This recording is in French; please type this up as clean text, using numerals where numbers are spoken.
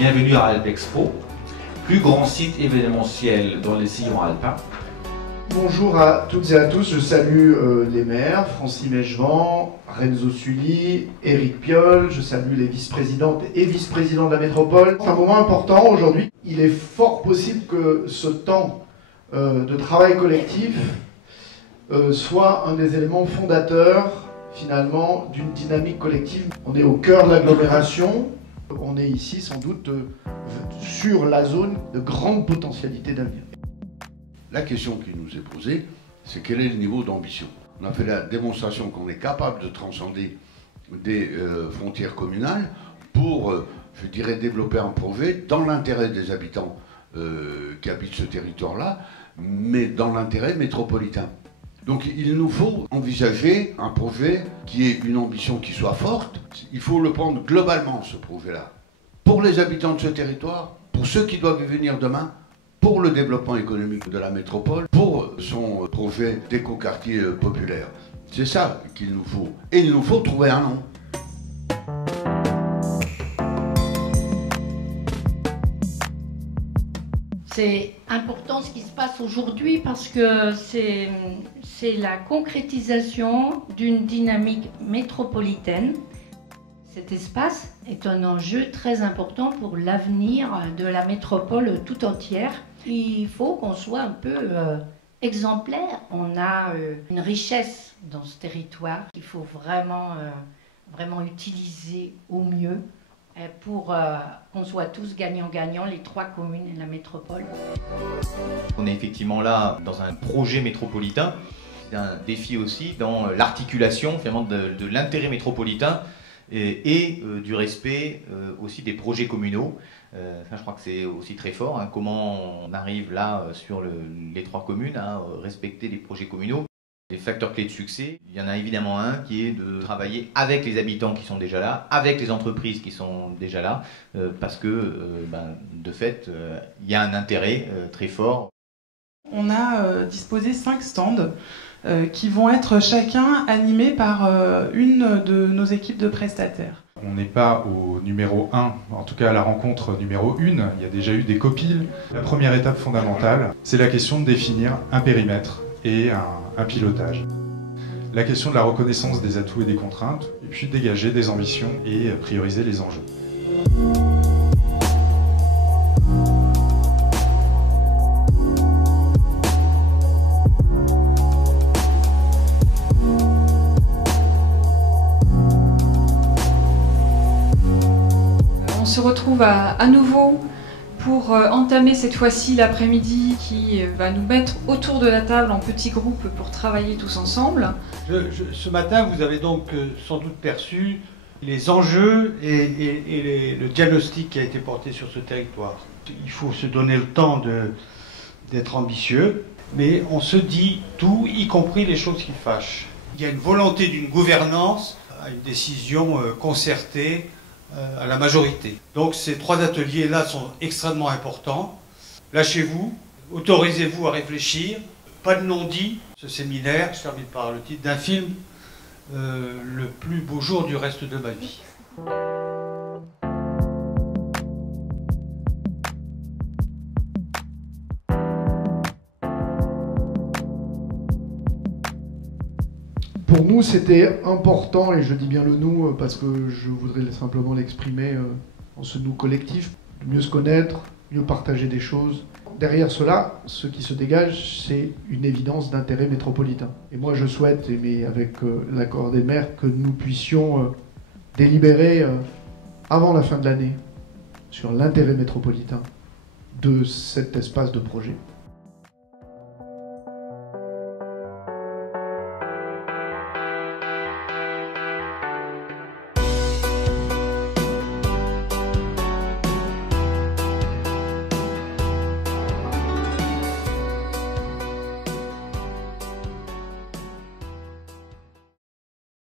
Bienvenue à Alpexpo, plus grand site événementiel dans les sillons alpins. Bonjour à toutes et à tous, je salue les maires, Francine Mechevant, Renzo Sully, Éric Piolle, je salue les vice-présidentes et vice-présidents de la métropole. C'est un moment important aujourd'hui. Il est fort possible que ce temps de travail collectif soit un des éléments fondateurs finalement d'une dynamique collective. On est au cœur de l'agglomération, on est ici sans doute sur la zone de grande potentialité d'avenir. La question qui nous est posée, c'est quel est le niveau d'ambition. On a fait la démonstration qu'on est capable de transcender des frontières communales pour, je dirais, développer un projet dans l'intérêt des habitants qui habitent ce territoire-là, mais dans l'intérêt métropolitain. Donc il nous faut envisager un projet qui ait une ambition qui soit forte. Il faut le prendre globalement, ce projet-là, pour les habitants de ce territoire, pour ceux qui doivent y venir demain, pour le développement économique de la métropole, pour son projet d'écoquartier populaire. C'est ça qu'il nous faut. Et il nous faut trouver un nom. C'est important ce qui se passe aujourd'hui parce que c'est la concrétisation d'une dynamique métropolitaine. Cet espace est un enjeu très important pour l'avenir de la métropole tout entière. Il faut qu'on soit un peu exemplaire. On a une richesse dans ce territoire qu'il faut vraiment utiliser au mieux pour qu'on soit tous gagnants-gagnants, les trois communes et la métropole. On est effectivement là dans un projet métropolitain. C'est un défi aussi dans l'articulation finalement de l'intérêt métropolitain et du respect aussi des projets communaux. Je crois que c'est aussi très fort, hein, comment on arrive là sur les trois communes à respecter les projets communaux. Les facteurs clés de succès, il y en a évidemment un qui est de travailler avec les habitants qui sont déjà là, avec les entreprises qui sont déjà là, parce que de fait, il y a un intérêt très fort. On a disposé 5 stands qui vont être chacun animés par une de nos équipes de prestataires. On n'est pas au numéro 1, en tout cas à la rencontre numéro 1, il y a déjà eu des copiles. La première étape fondamentale, c'est la question de définir un périmètre et un pilotage. La question de la reconnaissance des atouts et des contraintes, et puis dégager des ambitions et prioriser les enjeux. On se retrouve à nouveau pour entamer cette fois-ci l'après-midi qui va nous mettre autour de la table en petits groupes pour travailler tous ensemble. Ce matin, vous avez donc sans doute perçu les enjeux et le diagnostic qui a été porté sur ce territoire. Il faut se donner le temps d'être ambitieux, mais on se dit tout, y compris les choses qui fâchent. Il y a une volonté d'une gouvernance à une décision concertée à la majorité. Donc ces 3 ateliers-là sont extrêmement importants. Lâchez-vous, autorisez-vous à réfléchir, pas de non-dit. Ce séminaire, je termine par le titre d'un film, le plus beau jour du reste de ma vie. Pour nous, c'était important, et je dis bien le nous parce que je voudrais simplement l'exprimer en ce nous collectif, de mieux se connaître, mieux partager des choses. Derrière cela, ce qui se dégage, c'est une évidence d'intérêt métropolitain. Et moi, je souhaite, mais avec l'accord des maires, que nous puissions délibérer avant la fin de l'année sur l'intérêt métropolitain de cet espace de projet.